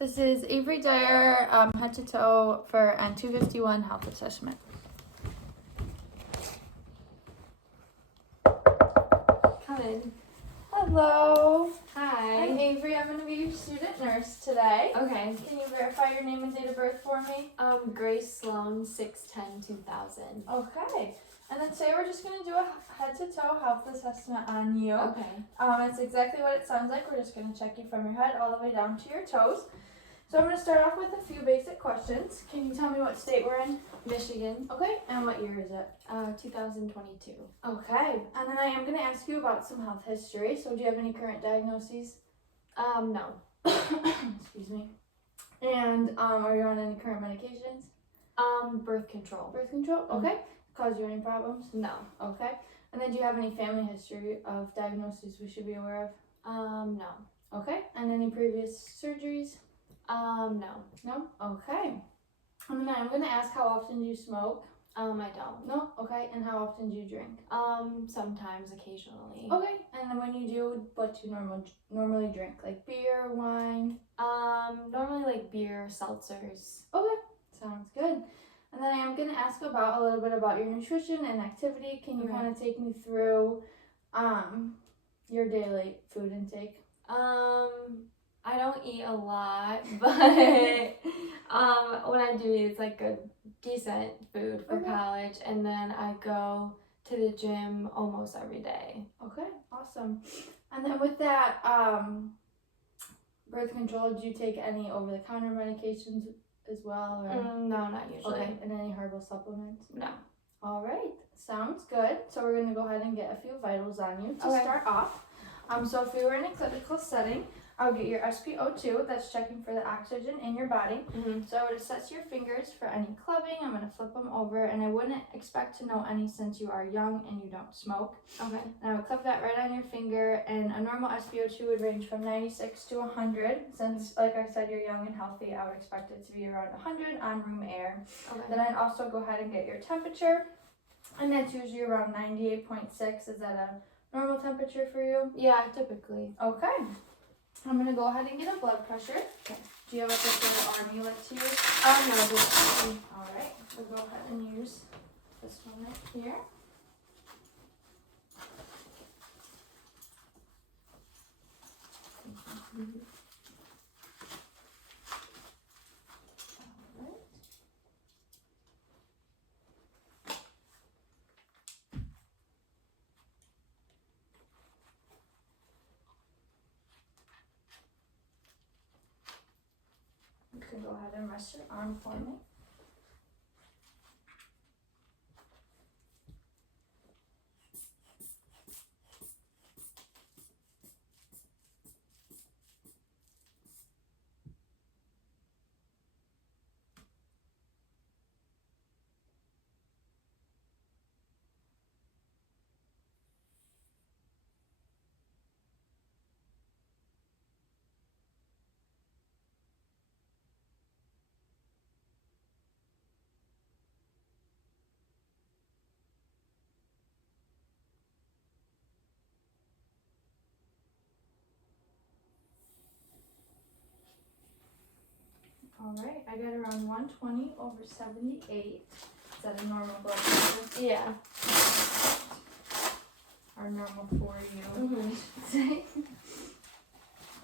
This is Avery Dyer, head to toe for N251 health assessment. Come in. Hello. Hi. I'm Avery. I'm going to be your student nurse today. Okay. Can you verify your name and date of birth for me? Grace Sloan, 6/10/2000. Okay. And then today we're just going to do a head to toe health assessment on you. Okay. It's exactly what it sounds like. We're just going to check you from your head all the way down to your toes. So I'm going to start off with a few basic questions. Can you tell me what state we're in? Michigan. Okay. And what year is it? 2022. Okay. And then I am going to ask you about some health history. So do you have any current diagnoses? No. Excuse me. And are you on any current medications? Birth control. Birth control? Okay. Cause you any problems? No. Okay. And then do you have any family history of diagnoses we should be aware of? No. Okay. And any previous surgeries? No. No? Okay. And then I'm going to ask, how often do you smoke? I don't. No? Okay. And how often do you drink? Sometimes, occasionally. Okay. And then when you do, what do you normally drink? Like beer, wine? Normally like beer, seltzers. Okay. Sounds good. And then I am going to ask a little bit about your nutrition and activity. Can you kind of take me through your daily food intake? I don't eat a lot, but when I do eat, it's like good, decent food for college. And then I go to the gym almost every day. Okay, awesome. And then with that birth control, do you take any over-the-counter medications as well? Or? No, not usually. Okay, and any herbal supplements? No. All right, sounds good. So we're going to go ahead and get a few vitals on you to start off. So if we were in a clinical setting, I'll get your SpO2, that's checking for the oxygen in your body. So I would assess your fingers for any clubbing. I'm going to flip them over, and I wouldn't expect to know any since you are young and you don't smoke. Okay. And I would clip that right on your finger, and a normal SpO2 would range from 96 to 100. Since, like I said, you're young and healthy, I would expect it to be around 100 on room air. Okay. Then I'd also go ahead and get your temperature, and that's usually around 98.6. Is that a normal temperature for you? Yeah, typically. Okay. I'm going to go ahead and get a blood pressure. Okay. Do you have a particular arm you like to use? No, just all right. We'll go ahead and use this one right here. You can go ahead and rest your arm for me. All right, I got around 120 over 78. Is that a normal blood pressure? Yeah. Or normal for you, I should say.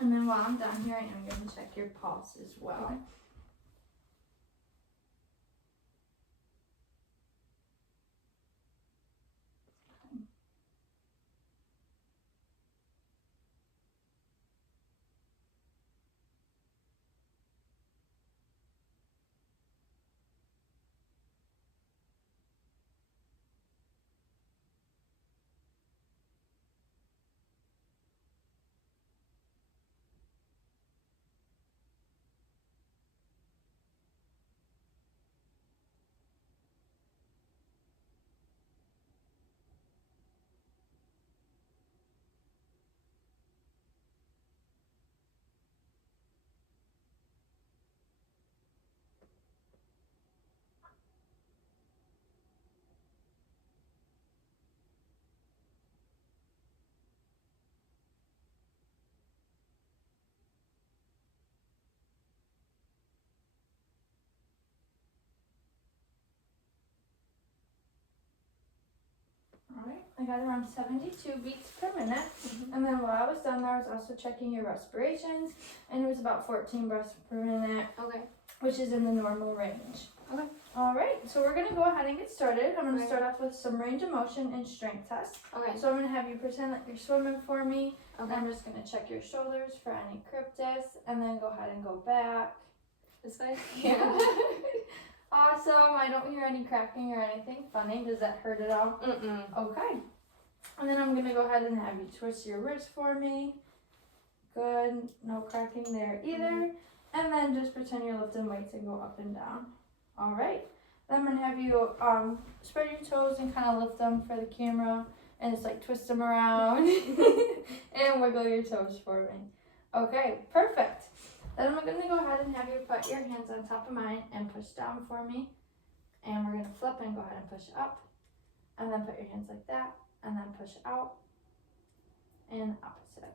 And then while I'm done here, I am going to check your pulse as well. Okay. got around 72 beats per minute. And then while I was done there, I was also checking your respirations, and it was about 14 breaths per minute. Okay. Which is in the normal range. Okay. All right, so we're gonna go ahead and get started. I'm gonna start off with some range of motion and strength tests. Okay. So I'm gonna have you pretend that you're swimming for me. Okay. I'm just gonna check your shoulders for any cryptus, and then go ahead and go back. This way? Yeah. Awesome. I don't hear any cracking or anything funny. Does that hurt at all? Mm-mm. Okay. And then I'm gonna go ahead and have you twist your wrist for me. Good. No cracking there either. And then just pretend you're lifting weights and go up and down. All right. Then I'm gonna have you spread your toes and kind of lift them for the camera, and just like twist them around and wiggle your toes for me. Okay, perfect. Then I'm gonna go ahead and have you put your hands on top of mine and push down for me. And we're gonna flip and go ahead and push up, and then put your hands like that, and then push out and opposite.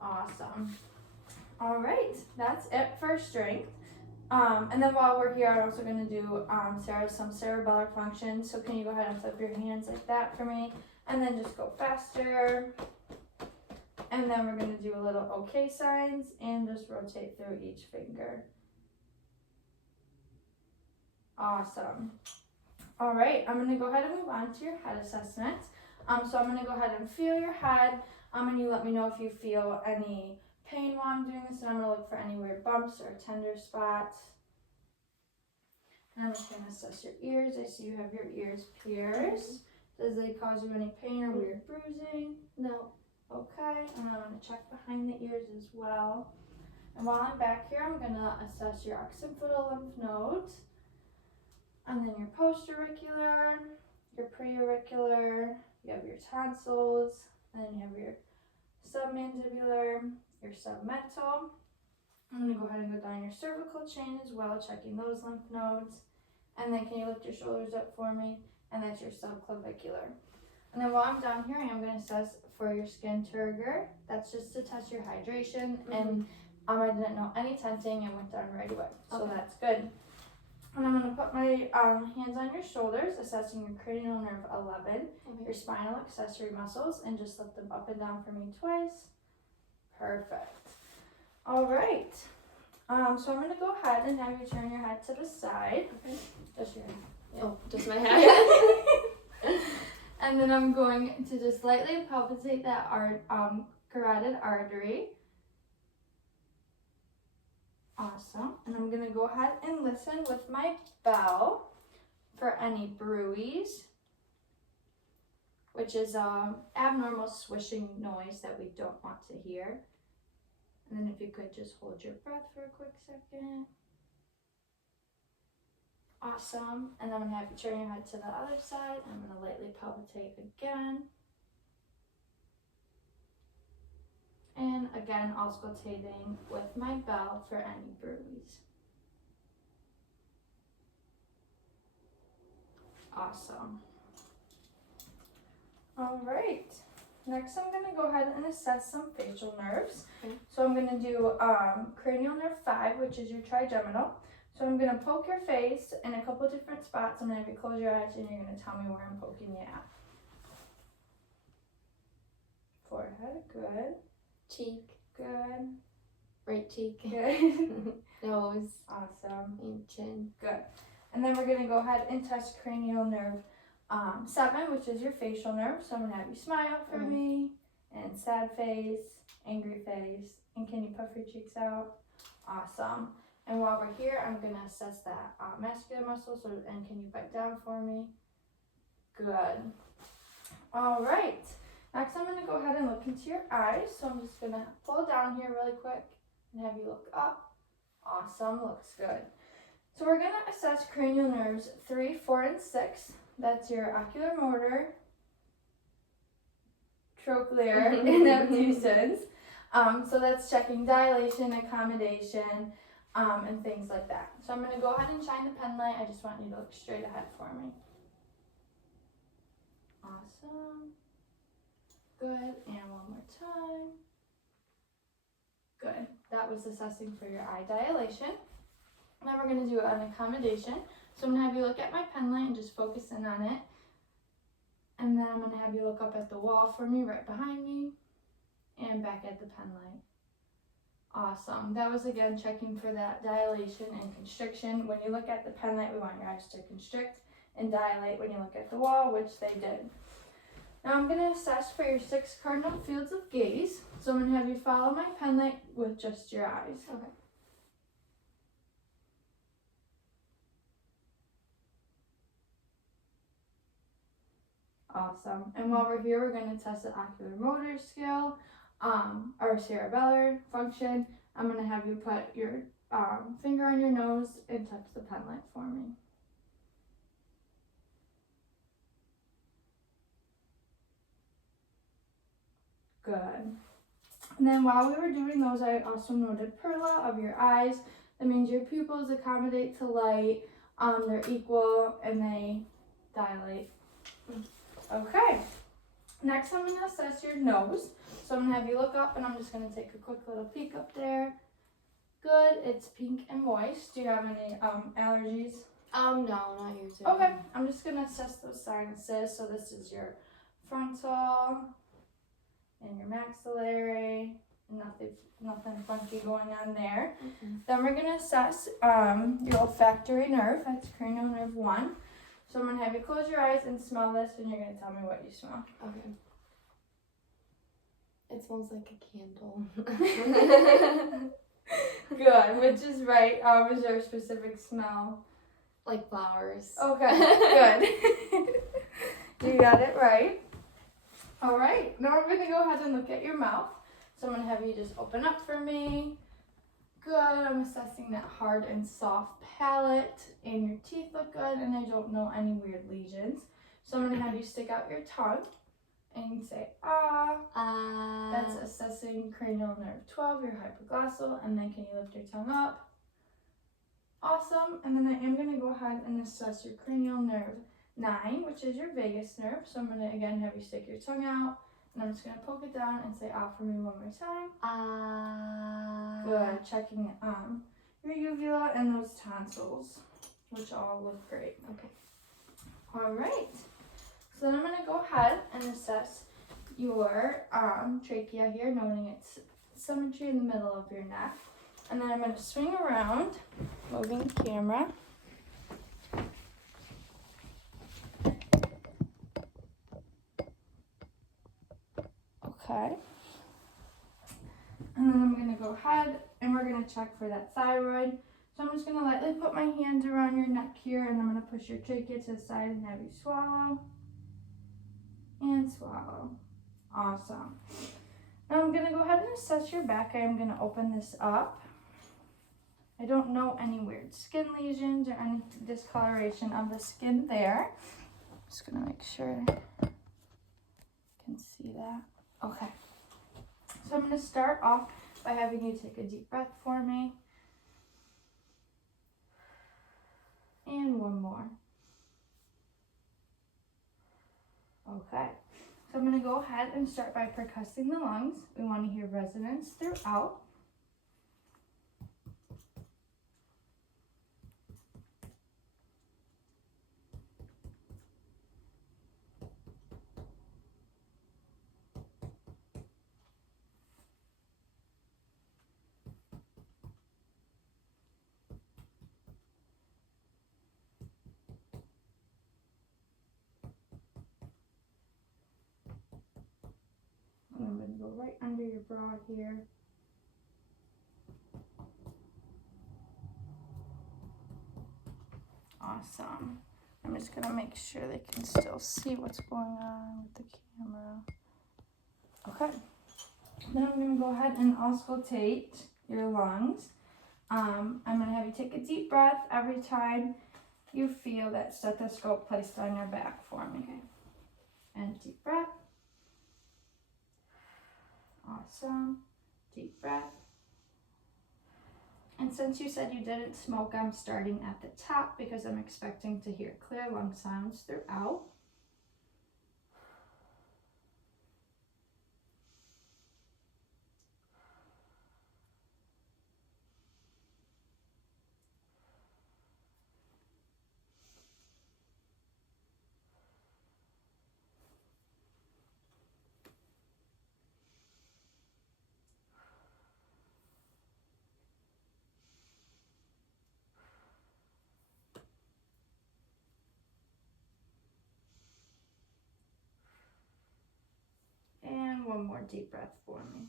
Awesome. All right, that's it for strength. And then while we're here, I'm also going to do some cerebellar function. So can you go ahead and flip your hands like that for me? And then just go faster. And then we're going to do a little OK signs and just rotate through each finger. Awesome. All right, I'm going to go ahead and move on to your head assessment. So I'm going to go ahead and feel your head. And you let me know if you feel any pain while I'm doing this, and I'm going to look for any weird bumps or tender spots. And I'm just going to assess your ears. I see you have your ears pierced. Does they cause you any pain or weird bruising? No. Okay, and I'm going to check behind the ears as well. And while I'm back here, I'm going to assess your occipital lymph nodes, and then your post-auricular, your pre-auricular, you have your tonsils, and then you have your submandibular, your submental. I'm going to go ahead and go down your cervical chain as well, checking those lymph nodes. And then can you lift your shoulders up for me? And that's your subclavicular. And then while I'm down here, I'm going to assess for your skin turgor. That's just to test your hydration. And I didn't know any tenting and went down right away. So that's good. And I'm going to put my hands on your shoulders, assessing your cranial nerve 11, your spinal accessory muscles, and just lift them up and down for me twice. Perfect. All right. So I'm going to go ahead and have you turn your head to the side. Okay. Just your head. Yeah. Oh, just my head. And then I'm going to just lightly palpitate that carotid artery. Awesome. And I'm going to go ahead and listen with my bell for any bruise, which is abnormal swishing noise that we don't want to hear. And then if you could just hold your breath for a quick second. Awesome. And then I'm going to have you turn your head to the other side. I'm going to lightly palpitate again. And again, auscultating with my bell for any bruise. Awesome. All right. Next, I'm going to go ahead and assess some facial nerves. Okay. So I'm going to do cranial nerve 5, which is your trigeminal. So I'm going to poke your face in a couple different spots. I'm going to have you close your eyes, and you're going to tell me where I'm poking you at. Forehead, good. Cheek. Good. Right cheek. Good. Nose. Awesome. And chin. Good. And then we're going to go ahead and test cranial nerve 7, which is your facial nerve. So I'm going to have you smile for me, and sad face, angry face, and can you puff your cheeks out? Awesome. And while we're here, I'm going to assess that muscular muscle, and can you bite down for me? Good. All right. Next, I'm going to go ahead and look into your eyes. So I'm just going to pull down here really quick and have you look up. Awesome. Looks good. So we're going to assess cranial nerves 3, 4, and 6. That's your oculomotor, trochlear, and abducens. So that's checking dilation, accommodation, and things like that. So I'm going to go ahead and shine the pen light. I just want you to look straight ahead for me. Awesome. Good. And one more time. Good. That was assessing for your eye dilation. Now we're going to do an accommodation. So I'm going to have you look at my pen light and just focus in on it. And then I'm going to have you look up at the wall for me, right behind me, and back at the pen light. Awesome. That was again checking for that dilation and constriction. When you look at the pen light, we want your eyes to constrict and dilate when you look at the wall, which they did. Now I'm going to assess for your 6 cardinal fields of gaze. So I'm going to have you follow my pen light with just your eyes. Okay. Awesome. And while we're here, we're going to test the ocular motor skill, our cerebellar function. I'm going to have you put your finger on your nose and touch the pen light for me. Good. And then while we were doing those, I also noted perla of your eyes. That means your pupils accommodate to light, they're equal, and they dilate. Okay. Next, I'm going to assess your nose. So I'm going to have you look up, and I'm just going to take a quick little peek up there. Good. It's pink and moist. Do you have any allergies? No, not usually. Okay. I'm just going to assess those sinuses. So this is your frontal and your maxillary. Nothing funky going on there. Mm-hmm. Then we're going to assess your olfactory nerve. That's cranial nerve 1. So I'm going to have you close your eyes and smell this, and you're going to tell me what you smell. Okay. It smells like a candle. Good, which is right. Is there a specific smell? Like flowers. Okay, good. You got it right. All right, now we're going to go ahead and look at your mouth. So I'm going to have you just open up for me. Good, I'm assessing that hard and soft palate, and your teeth look good, and I don't know any weird lesions. So I'm going to have you stick out your tongue and say, ah. That's assessing cranial nerve 12, your hypoglossal, and then can you lift your tongue up? Awesome, and then I am going to go ahead and assess your cranial nerve 9, which is your vagus nerve. So I'm going to again have you stick your tongue out, and I'm just going to poke it down and say ah for me one more time. Good, checking your uvula and those tonsils, which all look great. Okay. All right, so then I'm going to go ahead and assess your trachea here, noting its symmetry in the middle of your neck. And then I'm going to swing around, moving the camera. Okay. And then I'm going to go ahead and we're going to check for that thyroid. So I'm just going to lightly put my hands around your neck here, and I'm going to push your trachea to the side and have you swallow. And swallow. Awesome. Now I'm going to go ahead and assess your back. I am going to open this up. I don't know any weird skin lesions or any discoloration of the skin there. Just going to make sure you can see that. Okay. So I'm going to start off by having you take a deep breath for me. And one more. Okay. So I'm going to go ahead and start by percussing the lungs. We want to hear resonance throughout. And I'm going to go right under your brow here. Awesome. I'm just going to make sure they can still see what's going on with the camera. Okay. Then I'm going to go ahead and auscultate your lungs. I'm going to have you take a deep breath every time you feel that stethoscope placed on your back for me. Okay. And deep breath. Awesome. Deep breath. And since you said you didn't smoke, I'm starting at the top because I'm expecting to hear clear lung sounds throughout. one more deep breath for me.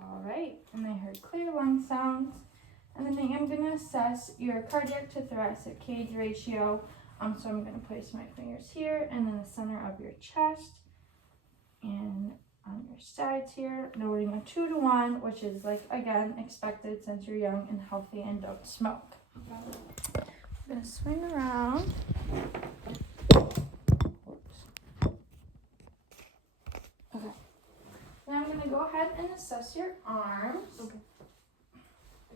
All right, and I heard clear lung sounds. And then I am going to assess your cardiac to thoracic cage ratio. So I'm going to place my fingers here and in the center of your chest and on your sides here, noting a 2-to-1, which is like, again, expected since you're young and healthy and don't smoke. I'm going to swing around. Oops. Okay. Now I'm going to go ahead and assess your arms. Okay.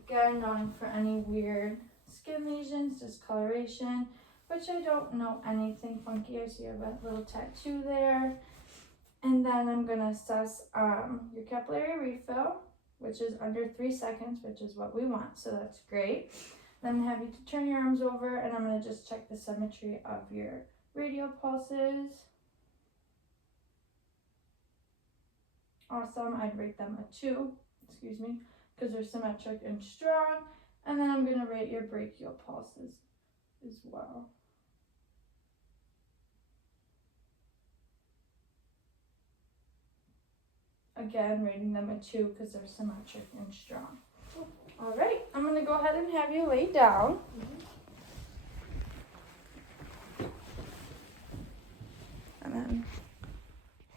Again, noting for any weird skin lesions, discoloration, which I don't know anything funky. I see you have a little tattoo there. And then I'm going to assess your capillary refill, which is under 3 seconds, which is what we want. So that's great. Then I have you to turn your arms over, and I'm going to just check the symmetry of your radial pulses. Awesome. I'd rate them a 2, because they're symmetric and strong. And then I'm going to rate your brachial pulses as well. Again, rating them a 2 because they're symmetric and strong. All right, I'm going to go ahead and have you lay down. And then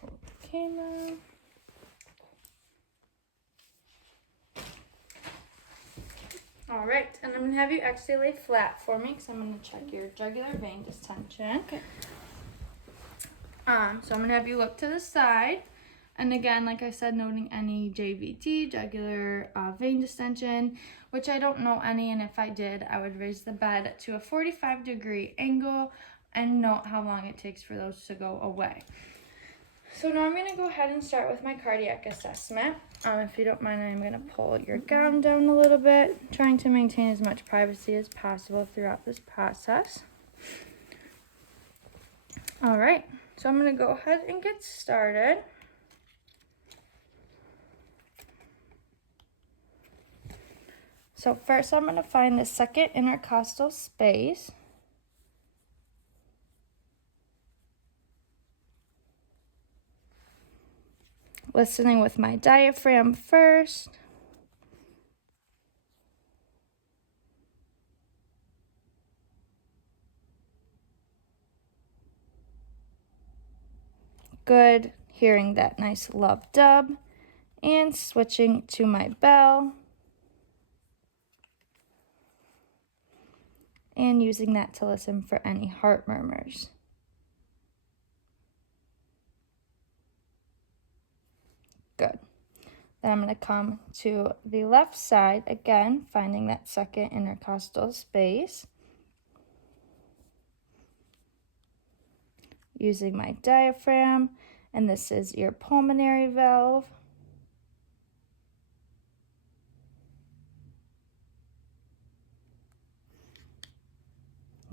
hold the camera. All right, and I'm going to have you actually lay flat for me because I'm going to check your jugular vein distension. Okay. So I'm going to have you look to the side. And again, like I said, noting any JVD, jugular vein distension, which I don't know any, and if I did, I would raise the bed to a 45-degree angle and note how long it takes for those to go away. So now I'm going to go ahead and start with my cardiac assessment. If you don't mind, I'm going to pull your gown down a little bit, trying to maintain as much privacy as possible throughout this process. All right, so I'm going to go ahead and get started. So first I'm going to find the second intercostal space. Listening with my diaphragm first. Good, hearing that nice love dub. And switching to my bell. And using that to listen for any heart murmurs. Good. Then I'm going to come to the left side, again, finding that second intercostal space. Using my diaphragm, and this is your pulmonary valve.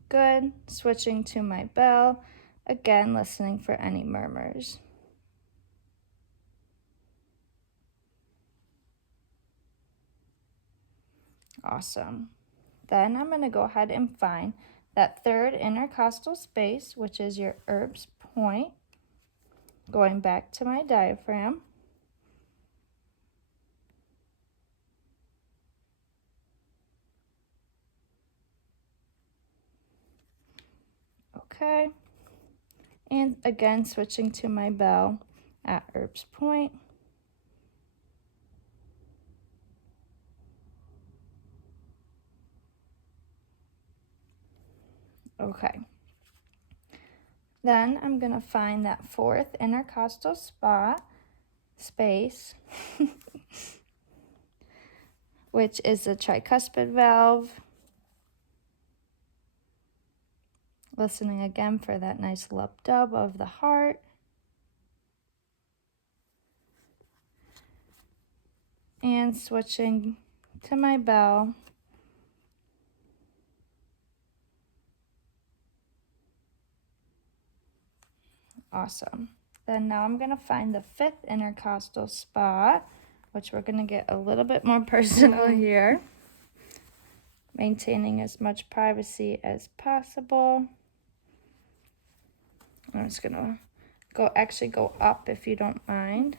Good. Switching to my bell, again, listening for any murmurs. Awesome. Then I'm going to go ahead and find that third intercostal space, which is your Erb's point, going back to my diaphragm. Okay. And again, switching to my bell at Erb's point. Okay. Then I'm going to find that fourth intercostal space, which is the tricuspid valve. Listening again for that nice lup dub of the heart. And switching to my bell. Awesome. Then now I'm going to find the fifth intercostal spot, which we're going to get a little bit more personal here. Maintaining as much privacy as possible. I'm just going to go up if you don't mind.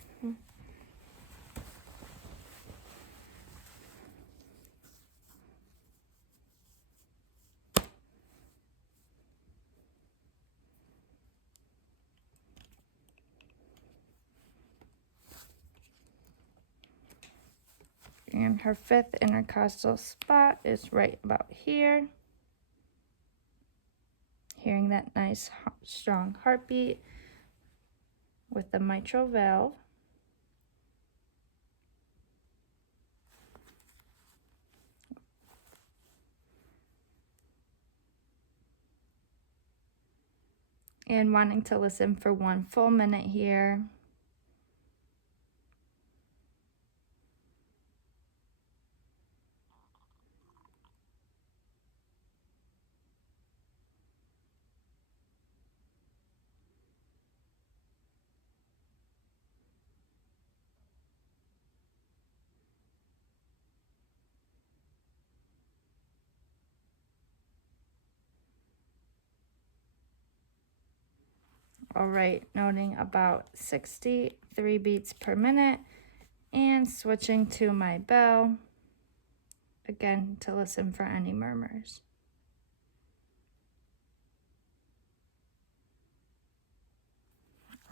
And her 5th intercostal spot is right about here. Hearing that nice, strong heartbeat with the mitral valve. And wanting to listen for 1 full minute here. All right, noting about 63 beats per minute and switching to my bell, again, to listen for any murmurs.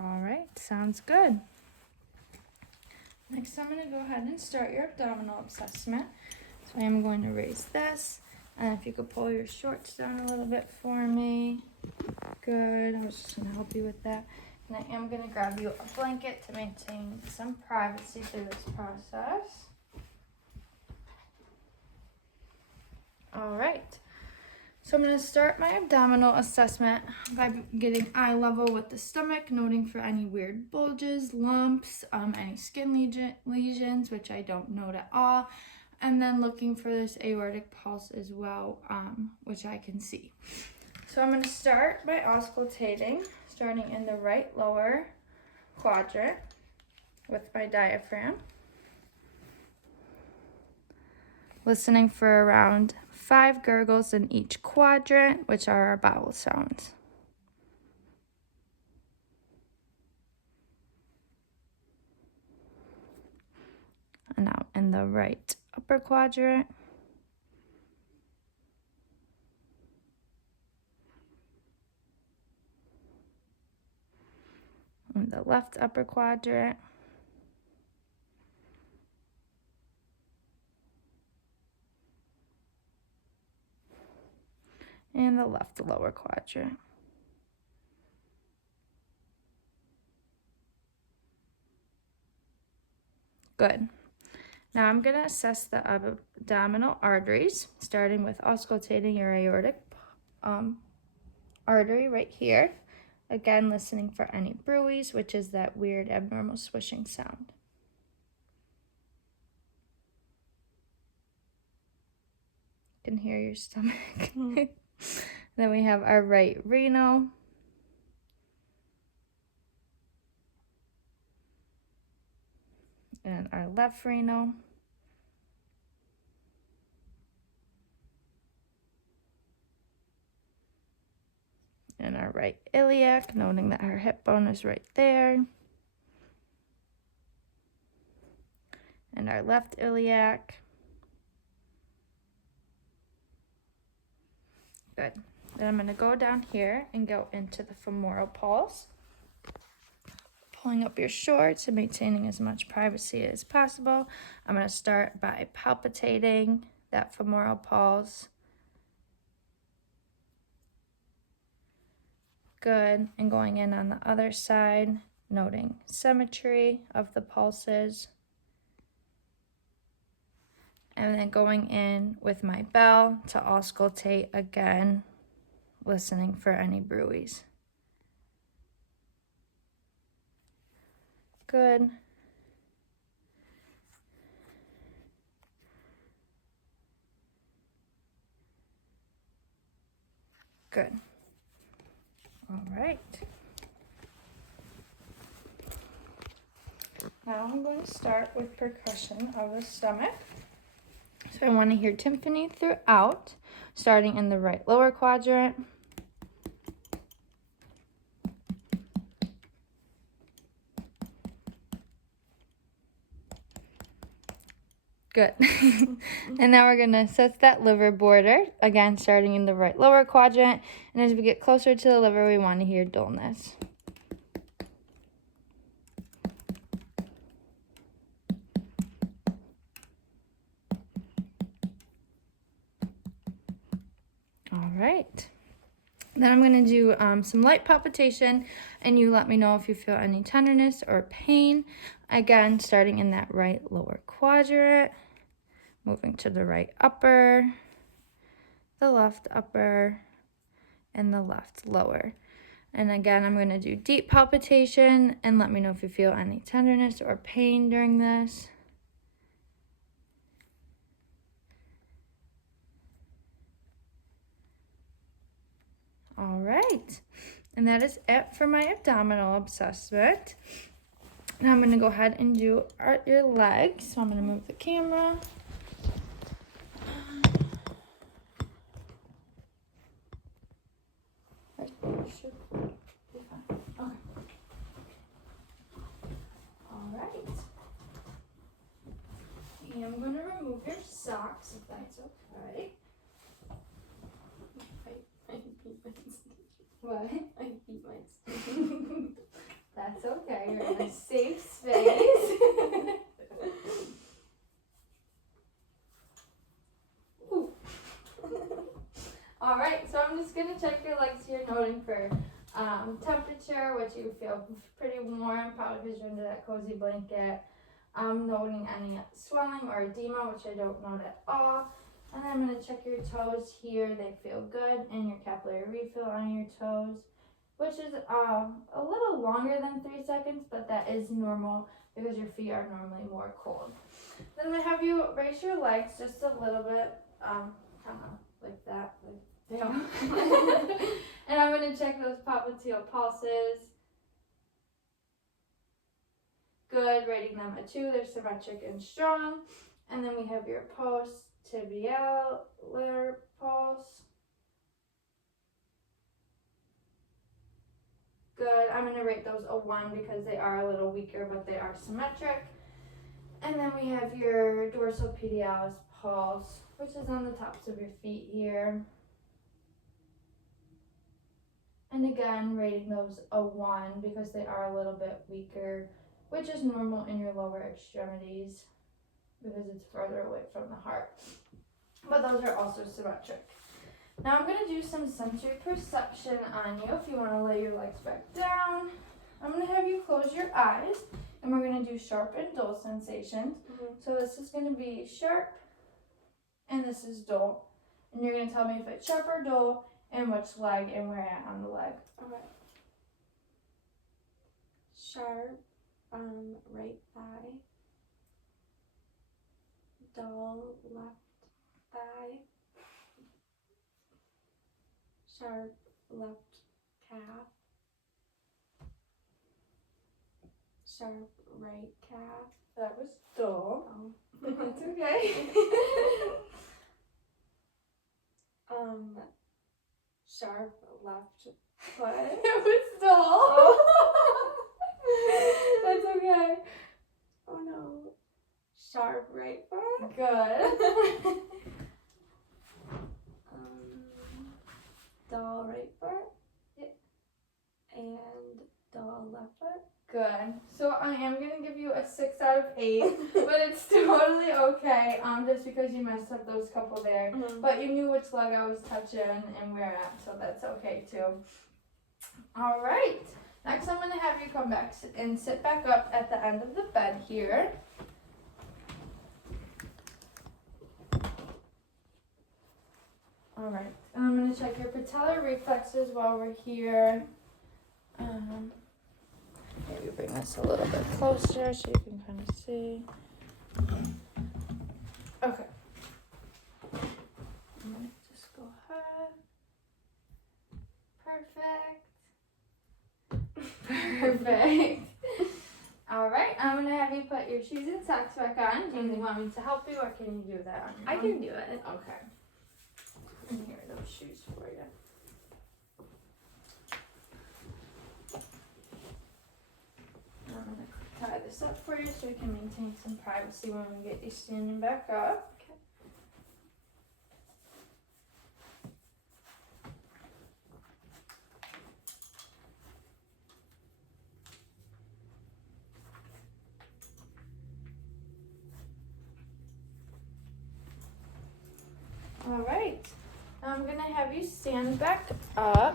All right, sounds good. Next, I'm going to go ahead and start your abdominal assessment. So I am going to raise this, and if you could pull your shorts down a little bit for me. Good. I was just going to help you with that. And I am going to grab you a blanket to maintain some privacy through this process. All right. So I'm going to start my abdominal assessment by getting eye level with the stomach, noting for any weird bulges, lumps, any skin lesions, which I don't note at all. And then looking for this aortic pulse as well, which I can see. So I'm going to start by auscultating, starting in the right lower quadrant with my diaphragm. Listening for around 5 gurgles in each quadrant, which are our bowel sounds. And now in the right upper quadrant. In the left upper quadrant. And the left lower quadrant. Good. Now I'm going to assess the abdominal arteries, starting with auscultating your aortic artery right here. Again, listening for any bruits, which is that weird abnormal swishing sound. You can hear your stomach. Then we have our right renal. And our left renal. And our right iliac, noting that our hip bone is right there. And our left iliac. Good. Then I'm going to go down here and go into the femoral pulse. Pulling up your shorts and maintaining as much privacy as possible. I'm going to start by palpitating that femoral pulse. Good. And going in on the other side, noting symmetry of the pulses. And then going in with my bell to auscultate again, listening for any bruits. Good. Good. All right. Now I'm going to start with percussion of the stomach. So I want to hear tympany throughout, starting in the right lower quadrant. Good. And now we're going to assess that liver border. Again, starting in the right lower quadrant. And as we get closer to the liver, we want to hear dullness. All right. Then I'm going to do some light palpitation, and you let me know if you feel any tenderness or pain. Again, starting in that right lower quadrant, moving to the right upper, the left upper, and the left lower. And again, I'm going to do deep palpitation, and let me know if you feel any tenderness or pain during this. All right, and that is it for my abdominal assessment. Now I'm going to go ahead and do your legs. So I'm going to move the camera. Should be fine. Okay. All right. And I'm going to remove your socks if that's okay. I beat my What? I beat my That's okay. You're in a safe space. All right, so I'm just gonna check your legs here, noting for temperature, which you feel pretty warm, probably because you're under that cozy blanket. Noting any swelling or edema, which I don't note at all. And then I'm gonna check your toes here. They feel good, and your capillary refill on your toes, which is a little longer than 3 seconds, but that is normal because your feet are normally more cold. Then I'm gonna have you raise your legs just a little bit, kind of like that, like down. And I'm gonna check those popliteal pulses. Good, rating them a 2. They're symmetric and strong. And then we have your post-tibialar pulse. Good. I'm going to rate those a 1 because they are a little weaker, but they are symmetric. And then we have your dorsopedialis pulse, which is on the tops of your feet here. And again, rating those a 1 because they are a little bit weaker, which is normal in your lower extremities because it's further away from the heart. But those are also symmetric. Now I'm going to do some sensory perception on you. If you want to lay your legs back down, I'm going to have you close your eyes, and we're going to do sharp and dull sensations. So this is going to be sharp, and this is dull. And you're going to tell me if it's sharp or dull, and which leg, and where at on the leg. Okay. Sharp, right thigh. Dull, left thigh. Sharp, left calf. Sharp, right calf. That was dull. Oh. That's okay. Sharp, left What? It was dull. Oh. That's okay. Oh no. Sharp, right foot. Good. Dull, right foot. Yep. And dull, left foot. Good. So I am going to give you a 6 out of 8, but it's totally okay, just because you messed up those couple there. But you knew which leg I was touching and where at, so that's okay too. All right. Next, I'm going to have you come back and sit back up at the end of the bed here. All right. And I'm going to check your patellar reflexes while we're here. Maybe bring this a little bit closer so you can kind of see. Okay. I'm going to just go ahead. Perfect. Perfect. All right. I'm going to have you put your shoes and socks back on. Do you want me to help you, or can you do that on your own? I can do it. Okay. And here are those shoes for you. I'm going to tie this up for you so we can maintain some privacy when we get you standing back up. Alright, I'm going to have you stand back up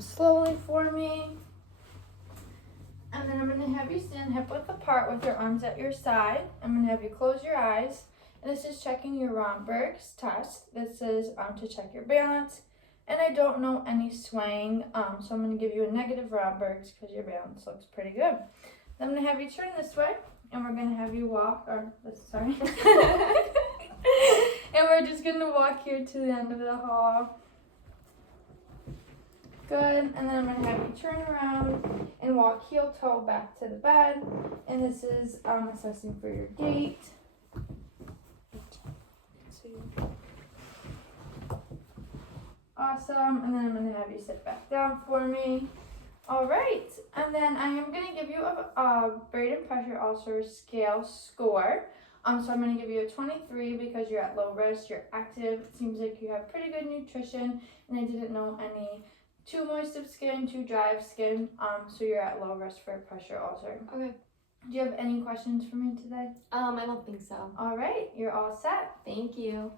slowly for me. And then I'm going to have you stand hip width apart with your arms at your side. I'm going to have you close your eyes. And this is checking your Romberg's test. This is to check your balance. And I don't know any swaying, so I'm going to give you a negative Romberg's because your balance looks pretty good. Then I'm going to have you turn this way, and we're going to have you walk, sorry. And we're just going to walk here to the end of the hall. Good, and then I'm going to have you turn around and walk heel toe back to the bed. And this is assessing for your gait. Awesome, and then I'm going to have you sit back down for me. Alright, and then I am going to give you a braided pressure ulcer scale score. So I'm going to give you a 23 because you're at low risk, you're active, it seems like you have pretty good nutrition, and I didn't know any too moist of skin, too dry of skin, so you're at low risk for a pressure ulcer. Okay. Do you have any questions for me today? I don't think so. Alright, you're all set. Thank you.